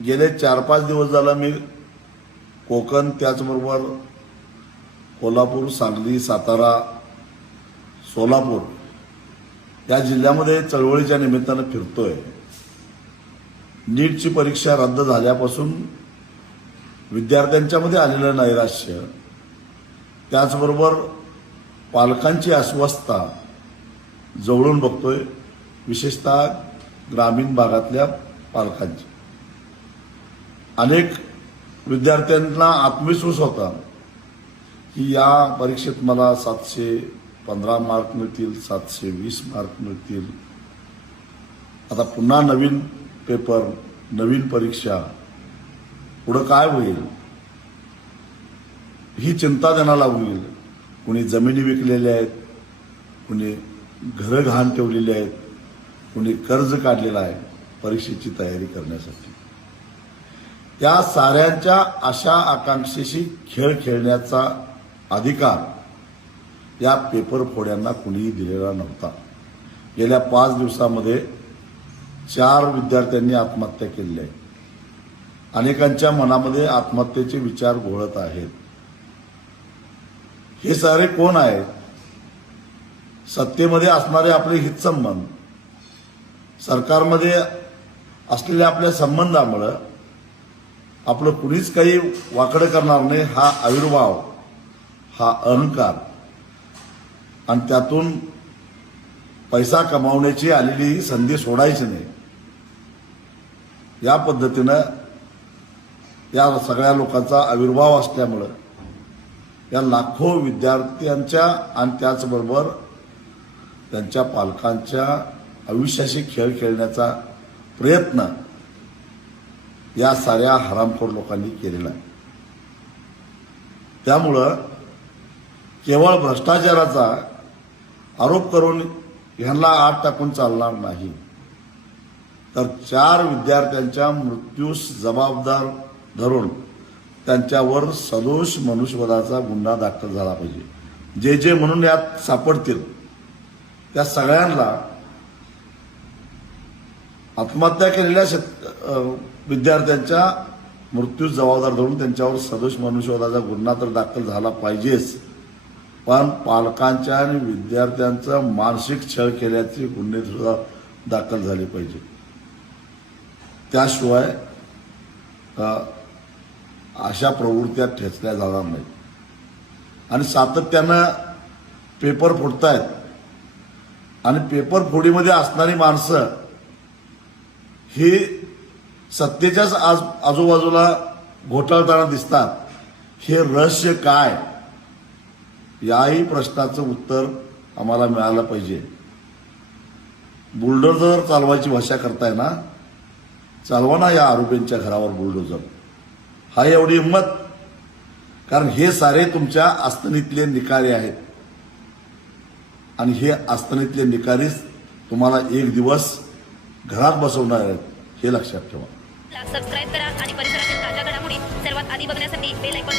गेले 4-5 दिवस झाला मी कोकण त्याचबरोबर कोल्हापूर, सांगली, सातारा, सोलापूर या जिल्ह्यामध्ये चळवळीच्या निमित्तानं फिरतोय। नीटची परीक्षा रद्द झाल्यापासून विद्यार्थ्यांच्या मध्ये आलेलं नैराश्य, त्याचबरोबर पालकांची अस्वस्थता जवळून बघतोय, विशेषतः ग्रामीण भागातल्या पालकांची। अनेक विद्यार्थ्यांना आत्मविश्वास होता की या परीक्षेत मला 715 मार्क मिळतील, 720 मार्क मिळतील। आता पुन्हा नवीन पेपर, नवीन परीक्षा, पुढे काय होईल ही चिंता त्यांना लागून गेली। कुणी जमिनी विकलेल्या आहेत, कुणी घरं घाण ठेवलेली आहेत, कुणी कर्ज काढलेलं आहे परीक्षेची तयारी करण्यासाठी। त्या साऱ्यांच्या आशा आकांक्षेशी खेळ खेळण्याचा अधिकार या पेपर फोड्यांना कुणीही दिलेला नव्हता। गेल्या 5 दिवसामध्ये 4 विद्यार्थ्यांनी आत्महत्या केली आहे। अनेकांच्या मनामध्ये आत्महत्येचे विचार घोळत आहेत। हे सारे कोण आहेत? सत्तेमध्ये असणारे आपले हितसंबंध, सरकारमध्ये असलेल्या आपल्या संबंधामुळे आपलं कुणीच काही वाकडं करणार नाही हा आविर्भाव, हा अहंकार, आणि त्यातून पैसा कमावण्याची आलेली संधी सोडायची नाही, या पद्धतीनं या सगळ्या लोकांचा आविर्भाव असल्यामुळं या लाखो विद्यार्थ्यांच्या आणि त्याचबरोबर त्यांच्या पालकांच्या आयुष्याशी खेळ खेळण्याचा प्रयत्न या साऱ्या हरामखोर लोकांनी केलेला आहे। त्यामुळं केवळ भ्रष्टाचाराचा आरोप करून ह्यांना आत टाकून चालणार नाही, तर 4 विद्यार्थ्यांच्या मृत्यूस जबाबदार धरून त्यांच्यावर सदोष मनुष्यवधाचा गुन्हा दाखल झाला पाहिजे। जे म्हणून यात सापडतील त्या सगळ्यांना, आत्महत्या केलेल्या विद्यार्थ्यांच्या मृत्यूस जबाबदार धरून त्यांच्यावर सदोष मनुष्यवधाचा गुन्हा तर दाखल झाला पाहिजेच, पण पालकांच्या आणि विद्यार्थ्यांचा मानसिक छळ केल्याचे गुन्हे सुद्धा दाखल झाले पाहिजे। त्याशिवाय अशा प्रवृत्त्या ठेचल्या जाणार नाहीत। आणि सातत्यानं पेपर फोडतायत, आणि पेपर फोडीमध्ये असणारी माणसं ही सत्तेच्याच आजूबाजूला घोटाळताना दिसतात। हे रहस्य काय, याही प्रश्नाचं उत्तर आम्हाला मिळालं पाहिजे। बुलडोझर चालवायची भाषा करताय ना, चालवा ना या आरोपींच्या घरावर बुलडोझर। हा एवढी हिंमत? कारण हे सारे तुमच्या आस्थनीतले निकारी आहेत, आणि हे आस्थनीतले निकारीच तुम्हाला एक दिवस घरात बसवणार आहेत, हे लक्षात ठेवा। सबस्क्राइब करा आणि परिसरातील ताज्या घडामोडी सर्वात आधी बघण्यासाठी बेल आयकॉन